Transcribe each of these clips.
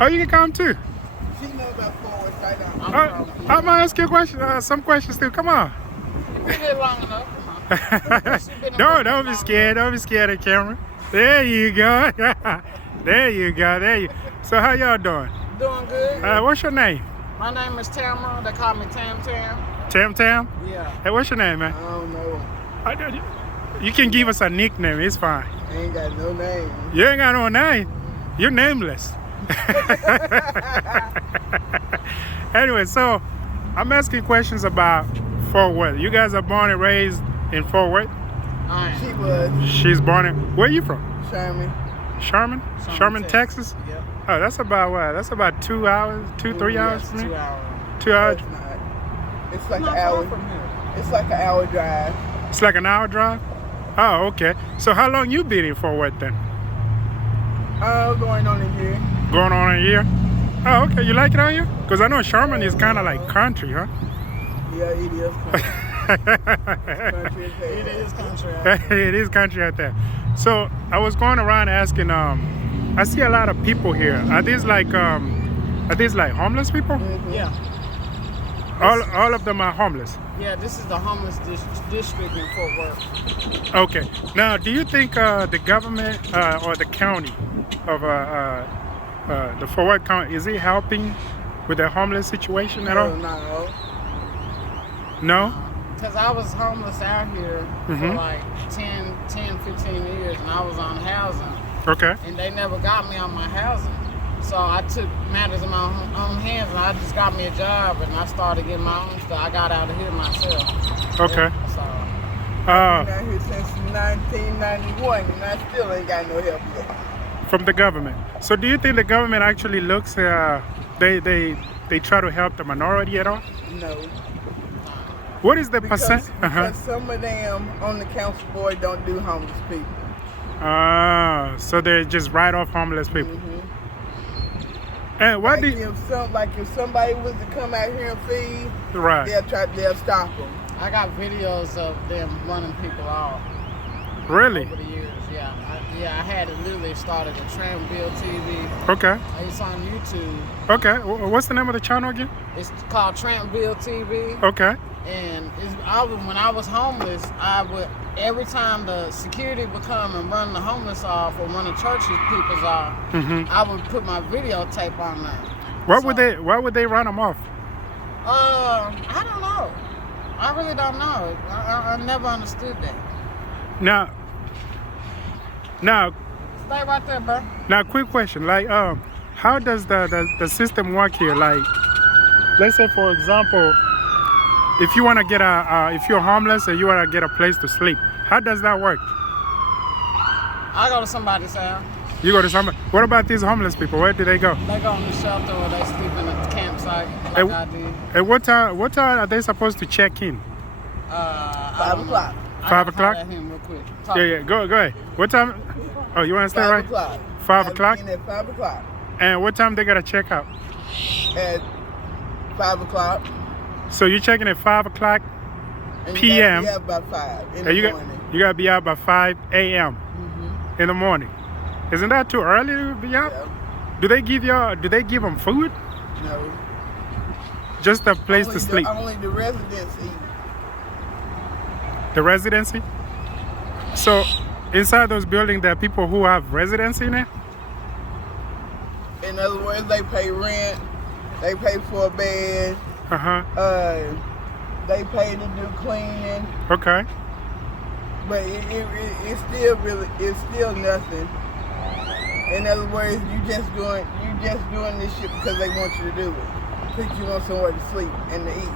Oh, you can come too. She knows about forward right now. I'm gonna ask you a question, some questions too. Come on. You've been here long enough. Come on. Don't be scared. Don't be scared of the camera. There you go. There you go. There you. So how y'all doing? Doing good. What's your name? My name is Tamara. They call me Tam Tam. Tam Tam? Yeah. Hey, what's your name, man? I don't know. You can give us a nickname. It's fine. I ain't got no name. You ain't got no name. You're nameless. Anyway, so I'm asking questions about Fort Worth. You guys are born and raised in Fort Worth? She was. She's born in. Where are you from? Sherman. Sherman? Sherman, Texas? Yep. Oh, that's about what? That's about 2 hours, 3 hours from me? 2 hours. 2 hours? It's not. It's like Not an far hour. from here. It's like an hour drive. It's like an hour drive? Oh, okay. So how long you been in Fort Worth then? Going on a year. Going on a year? Oh, okay. You like it out here? Because I know Sherman is kind of like country, huh? Yeah, it is. Country. It is country. It is country out there. So I was going around asking. I see a lot of people here. Are these like homeless people? Yeah. All of them are homeless. Yeah, this is the homeless district in Fort Worth. Okay. Now, do you think the government or the county of the Fort Worth County is it helping with the homeless situation at all? No. No. Because I was homeless out here for like 10, 15 years, and I was on housing. Okay. And they never got me on my housing. So I took matters in my own hands, and I just got me a job, and I started getting my own stuff. I got out of here myself. Okay. Yeah, so. I've been out here since 1991, and I still ain't got no help yet. From the government. So do you think the government actually looks, they try to help the minority at all? No. What is the Because, percent? because some of them on the council board don't do homeless people. So they're just write off homeless people. And what do you, if somebody was to come out here and feed, right? they'll stop them. I got videos of them running people off. Really? Over the years, yeah. I had it literally started at Tranville TV. Okay. It's on YouTube. Okay. What's the name of the channel again? It's called Tranville TV. Okay. And when I was homeless, I would every time the security would come and run the homeless off or run the churches people's off, I would put my videotape on there. Why would they run them off? I don't know. I really don't know. I never understood that. Now, Stay right there, bro. now, quick question. Like, how does the system work here? Like, let's say, for example, if you want to get if you're homeless and you want to get a place to sleep, how does that work? I go to somebody's house. You go to somebody. What about these homeless people? Where do they go? They go in the shelter or they sleep in a campsite like I did. And what time are they supposed to check in? 5 o'clock. 5 o'clock? At him real quick. Yeah. Go ahead. What time? Oh, you want to stay 5 right? o'clock. 5 o'clock? At 5 o'clock. And what time they gotta check out? At 5 o'clock. So you're checking at 5 o'clock And p.m. You got to be out by 5 in and the you morning. you gotta be out by 5 a.m. In the morning. Isn't that too early to be out? Yeah. Do they give them food? No. Just a place Only to sleep. Only the residents eat. The residency? So inside those buildings there are people who have residency in it? In other words, they pay rent, they pay for a bed, they pay to do cleaning, Okay. but it's still nothing. In other words, you just doing this shit because they want you to do it. Because you want somewhere to sleep and to eat.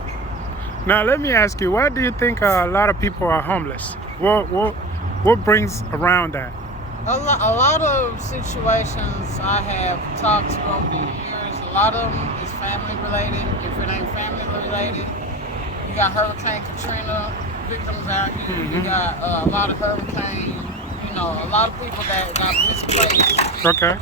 Now let me ask you, why do you think a lot of people are homeless? What brings around that? A lot of situations I have talked to over the years, a lot of them is family related. If it ain't family related, you got Hurricane Katrina victims out here. You got a lot of hurricanes. A lot of people that got displaced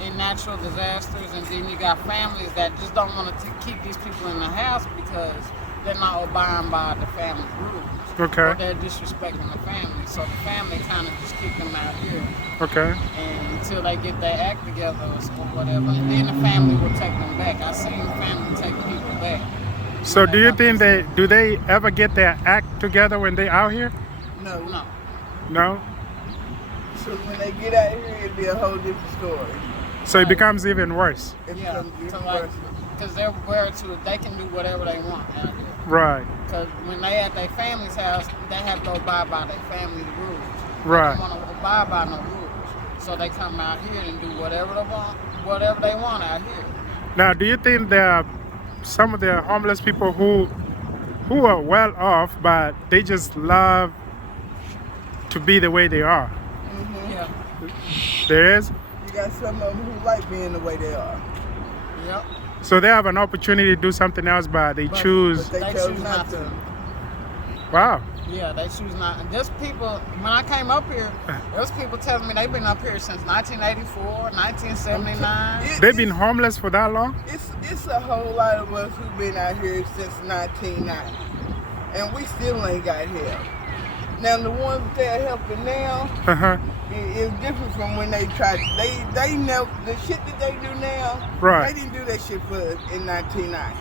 in natural disasters, and then you got families that just don't want to keep these people in the house because they're not abiding by the family rules. Okay. Or they're disrespecting the family. So the family kind of just keep them out here. Okay. And until they get their act together or whatever. And then the family will take them back. I've seen the family take people back. So do you think they ever get their act together when they out here? No. No. No? So when they get out here, it'll be a whole different story. So it becomes even worse. It Yeah. becomes even So like, worse. because they're aware to it, they can do whatever they want out here. Right. Because when they at their family's house, they have to abide by their family's rules. Right. They don't want to abide by no rules. So they come out here and do whatever they want out here. Now, do you think there are some of the homeless people who are well off, but they just love to be the way they are? Yeah. There is. You got some of them who like being the way they are. Yep. So they have an opportunity to do something else, but they choose. But They chose choose not to. Wow. Yeah, they choose not. And just people, when I came up here, there was people telling me they've been up here since 1984, 1979. They've been homeless for that long? It's a whole lot of us who've been out here since 1990, and we still ain't got help. Now the ones that they're helping now Uh-huh. is different from when they tried. They know the shit that they do now. Right. They didn't do that shit for us in 1990.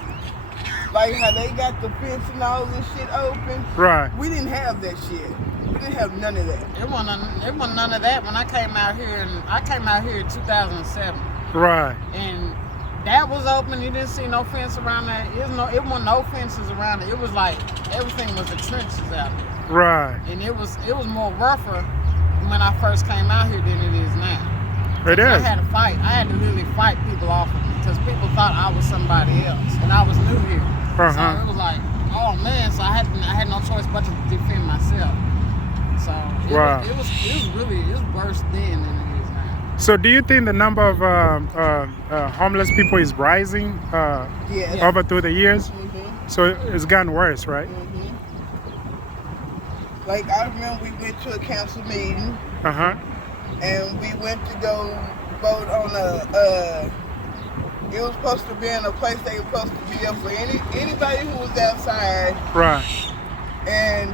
Like how they got the fence and all this shit open. Right. We didn't have that shit. We didn't have none of that. It wasn't none of that when I came out here, and I came out here in 2007. Right. And that was open. You didn't see no fence around that. It wasn't no fences around it. It was like everything was the trenches out there. Right. And it was more rougher when I first came out here than it is now. It I is. had to fight. I had to literally fight people off of me because people thought I was somebody else, and I was new here. Uh-huh. So it was like, oh man. So I had no choice but to defend myself. So Wow. it was worse then than it is now. So do you think the number of homeless people is rising Yes. over through the years? Mm-hmm. So it's gotten worse, right? Mm-hmm. Like I remember we went to a council meeting Uh-huh. and we went to go vote on it was supposed to be in a place they were supposed to be there for anybody who was outside. Right. And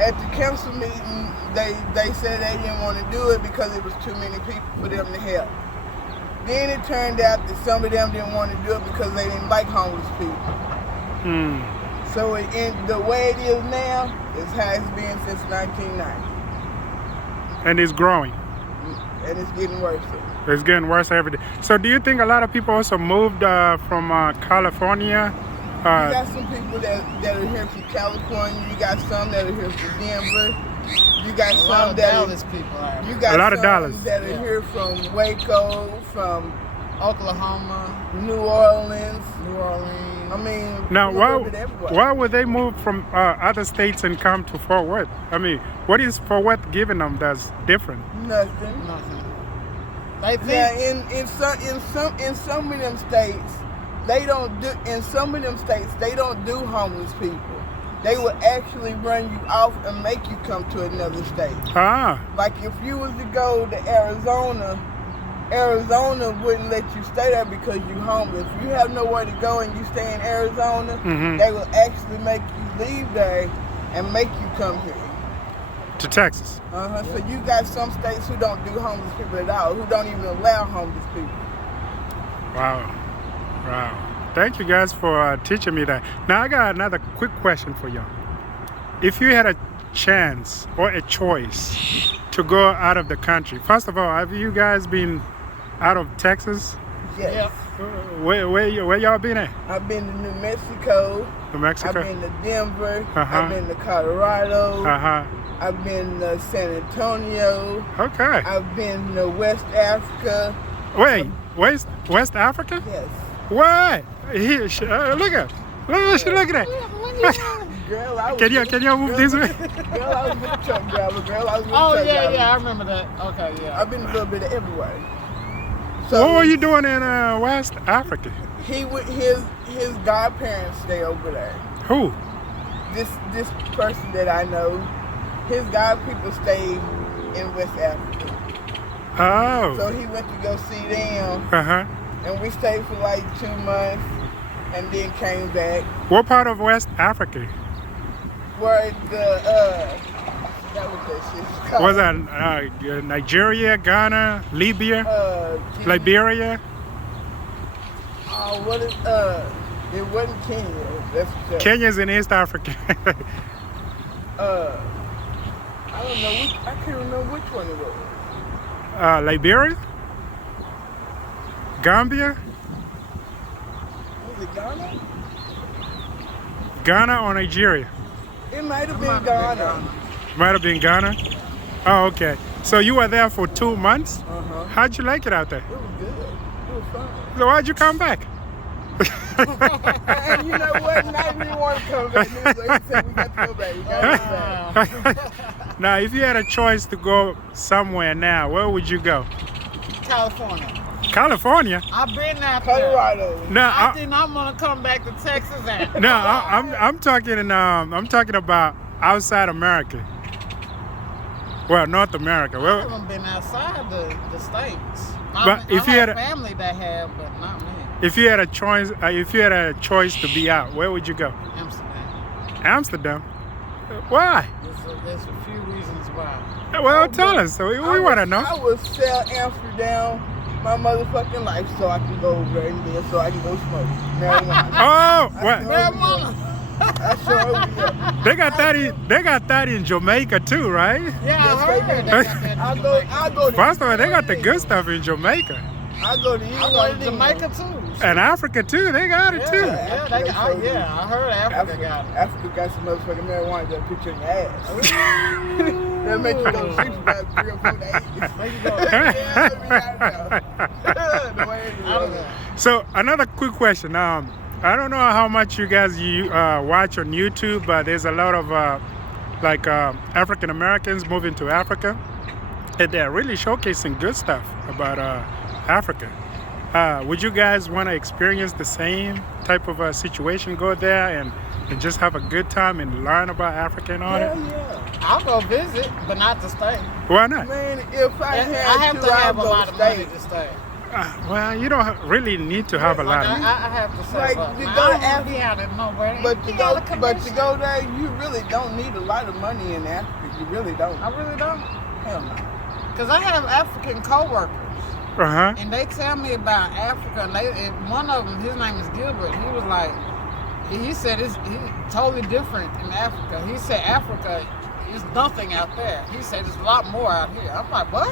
at the council meeting, they said they didn't want to do it because it was too many people for them to help. Then it turned out that some of them didn't want to do it because they didn't like homeless people. Hmm. So in the way it is now, it's how it's been since 1990. And it's growing. And it's getting worse. It's getting worse every day. So do you think a lot of people also moved from California? You got some people that are here from California. You got some that are here from Denver. You got A lot some of that Dallas people are. you got A lot of some Dallas. that are here from Waco, from Oklahoma, New Orleans. New Orleans. I mean, Now, a little bit everywhere. why would they move from other states and come to Fort Worth? I mean, what is Fort Worth giving them that's different? Nothing. Nothing. They think Yeah, in some of them states, they don't do. In some of them states, they don't do homeless people. They will actually run you off and make you come to another state. Ah, Like if you was to go to Arizona, Arizona wouldn't let you stay there because you homeless. If you have nowhere to go and you stay in Arizona, Mhm. they will actually make you leave there and make you come here. to Texas. So you got some states who don't do homeless people at all, who don't even allow homeless people. Wow. Wow. Thank you guys for teaching me that. Now I got another quick question for y'all. If you had a chance or a choice to go out of the country, first of all, have you guys been out of Texas? Yes. Yep. Where y'all been at? I've been to New Mexico. New Mexico? I've been to Denver. Uh-huh. I've been to Colorado. Uh-huh. I've been to San Antonio. Okay. I've been to West Africa. Wait, West Africa? Yes. What? Look at she looking at. Girl, I was Can you move this way? Girl, I was with the truck driver. Girl, I was with the Oh truck yeah, driver. yeah, I remember that. Okay, yeah. I've been a little bit of everywhere. What were you doing in West Africa? He would his godparents stay over there. Who? This person that I know, his god people stay in West Africa. So Oh. he went to go see them, Uh-huh. and we stayed for like 2 months. and then came back. What part of West Africa? Where that was that shit called. Was that Nigeria, Ghana, Libya, Liberia? What is it wasn't Kenya. That's for sure. Kenya's in East Africa. I don't know which. I can't remember which one it was. Liberia? Gambia? Was it Ghana? Ghana or Nigeria? It might have been Ghana. Might have been Ghana. Oh, okay. So you were there for 2 months? Uh-huh. How'd you like it out there? It was good. It was fun. So why'd you come back? And you know what? Not even want to come back. He said we got to go back. We got to go back. Now, if you had a choice to go somewhere now, where would you go? California. California? I've been out there. Colorado. No, I think I'm gonna come back to Texas and no, I'm talking about outside America. Well, North America. I Well, haven't been outside the states. But if I you have had a- family that have, but not me. if you had a choice to be out, where would you go? Amsterdam. Amsterdam. Why? There's a few reasons why. Well, tell us. We want to know. I would sell Amsterdam my motherfucking life so I can go over there and then so I can go smoke marijuana. Oh, what? Marijuana. I sure will. They got that in Jamaica too, right? Yeah, I Yes, heard they they do. got that. I go to First of all, they got the good stuff in Jamaica. I go to I go to Jamaica too. And Africa too, they got it too. Yeah, they got, I heard Africa got it. Africa got some motherfucking marijuana that put you in your ass. They'll make you go sleep about 3 or 4 days. There you go. The way it is. I don't know. So another quick question. I don't know how much you guys watch on YouTube, but there's a lot of African Americans moving to Africa, and they're really showcasing good stuff about Africa. Would you guys want to experience the same type of situation? Go there and just have a good time and learn about Africa and all that? Hell yeah. I'll go visit, but not to stay. Why not? Man, if I I had have to have a lot of money to stay. Well, you don't really need to have a lot. Like, Of, I have to say, Like, look, you man, go I to don't Africa, be out of nowhere. But You to got a go commission. there, you really don't need a lot of money in Africa. You really don't. I really don't. Hell no. Because I have African co-workers. uh-huh. And they tell me about Africa, and one of them, his name is Gilbert. He was like, he said it's totally different in Africa. He said Africa is nothing out there. He said there's a lot more out here. I'm like, what?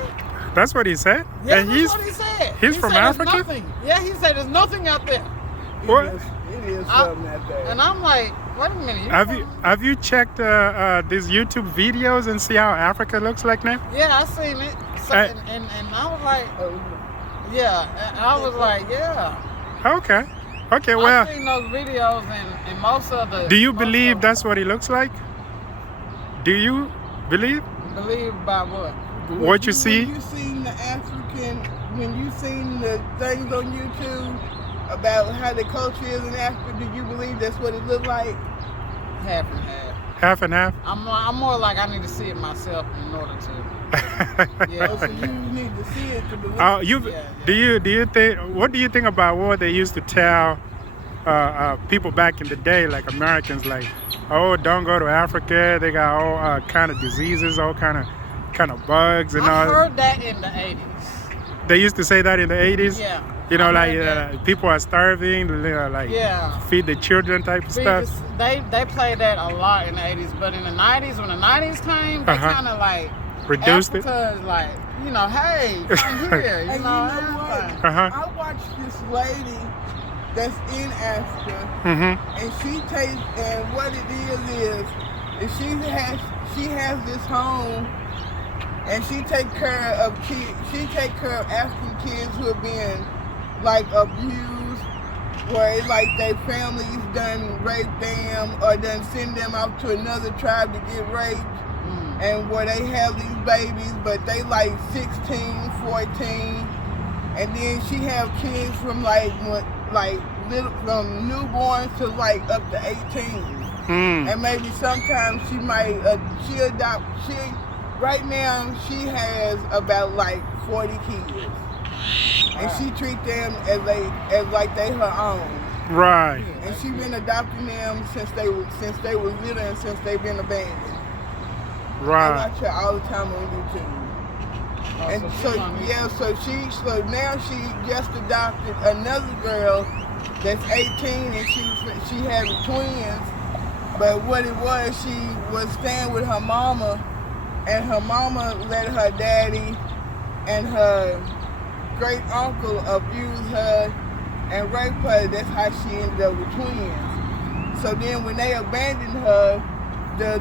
That's what he said. Yeah, And that's what he said. he's He from said there's Africa? nothing. Yeah, he said there's nothing out there. What? It is something out there. And I'm like, wait a minute. Have you checked these YouTube videos and see how Africa looks like now? Yeah, I seen it. So, and I was like, yeah. And I was like, yeah. Okay. Okay, well, I've seen those videos and most of the. do you most believe of that's what it looks like? Do you believe believe by what? what you see? When you seen the African, when you seen the things on YouTube about how the culture is in Africa, do you believe that's what it looked like? Half and half. Half and half? I'm more like I need to see it myself in order to. Yeah. Oh, so you need to see it to believe. Do you think? What do you think about what they used to tell people back in the day, like Americans, like, oh, don't go to Africa. They got all kind of diseases, all kind of bugs and I all. heard that in the 80s. They used to say that in the 80s. Yeah. You know, I like heard that. people are starving, like Yeah. feed the children type of stuff. They played that a lot in the 80s, but in the 90s, when the 90s came, they kind of like Reduced it. Africa's like, you know, hey, come here, And you you know. know what? Uh-huh. I watched this lady that's in Africa, Mm-hmm. and and what it is she has this home, and she take care of kids. She take care of African kids who are being like abused, where it's like their families done raped them or done send them out to another tribe to get raped. And where they have these babies, but they like 16, 14, and then she have kids from from newborns to like up to 18, and maybe sometimes she might right now she has about like 40 kids, and she treat them as like they her own. Right. And she been adopting them since they was little and since they been abandoned. I Right. watch her all the time on YouTube. Oh, And so so she on yeah, so now she just adopted another girl that's 18 and she had twins. But what it was, she was staying with her mama, and her mama let her daddy and her great uncle abuse her and rape her. That's how she ended up with twins. So then when they abandoned her,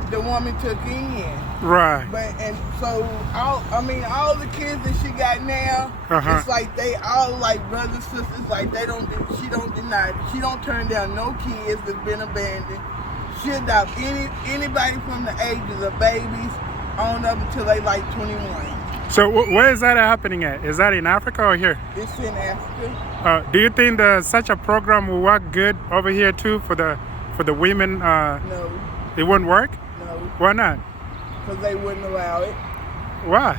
the woman took in. Right. But and so all the kids that she got now, Uh-huh. it's like they all like brothers, sisters. Like she don't deny it. She don't turn down no kids that's been abandoned. She adopt anybody from the ages of babies on up until they like 21. So where is that happening at? Is that in Africa or here? It's in Africa. Do you think that such a program will work good over here too for the women? No, It wouldn't work? no, Why not? because they wouldn't allow it. Why?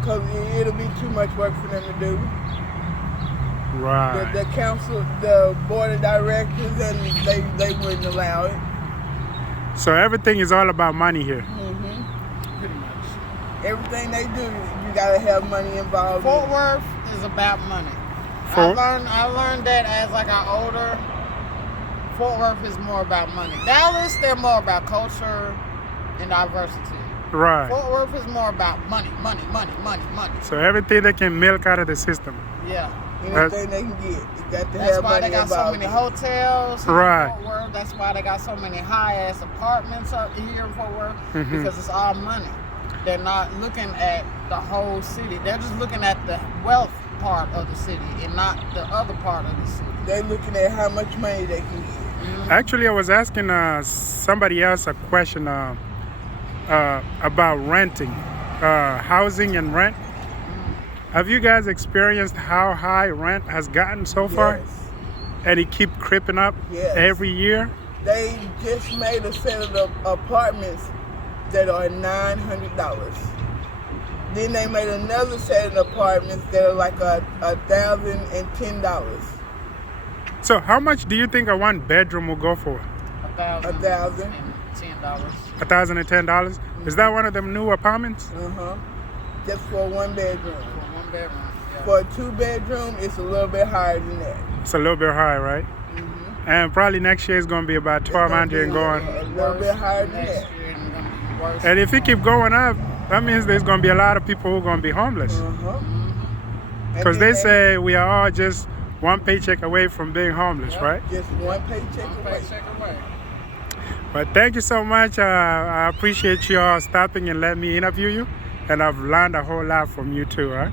Because it'll be too much work for them to do. Right. The council, the board of directors, and they wouldn't allow it. So everything is all about money here. Pretty much. Everything they do, you gotta have money involved. Fort in. Worth is about money. Fort- I learned that as I got older. Fort Worth is more about money. Dallas, they're more about culture and diversity. Right. Fort Worth is more about money. So everything they can milk out of the system. Yeah. Anything they can get, you got to That's have why money they got so involved. many hotels Right. in Fort Worth. That's why they got so many high-ass apartments up here in Fort Worth, because it's all money. They're not looking at the whole city. They're just looking at the wealth part of the city and not the other part of the city. They're looking at how much money they can get. Actually, I was asking somebody else a question about renting, housing and rent. Have you guys experienced how high rent has gotten so far? Yes. And it keep creeping up Yes. every year? They just made a set of apartments that are $900. Then they made another set of apartments that are like $1,010. So how much do you think a one bedroom will go for? $1,010. $1,010? Is that one of them new apartments? Just for one bedroom. For one bedroom. Yeah. For a 2-bedroom, it's a little bit higher than that. It's a little bit high, right? And probably next year it's going to be about 1,200 and going. A little bit higher than Next that. year it's gonna be worse. And if it keep going up, that means there's going to be a lot of people who are going to be homeless. Because they say we are all just one paycheck away from being homeless, right? just one paycheck One away. paycheck away. But thank you so much. I appreciate you all stopping and letting me interview you. And I've learned a whole lot from you too, right?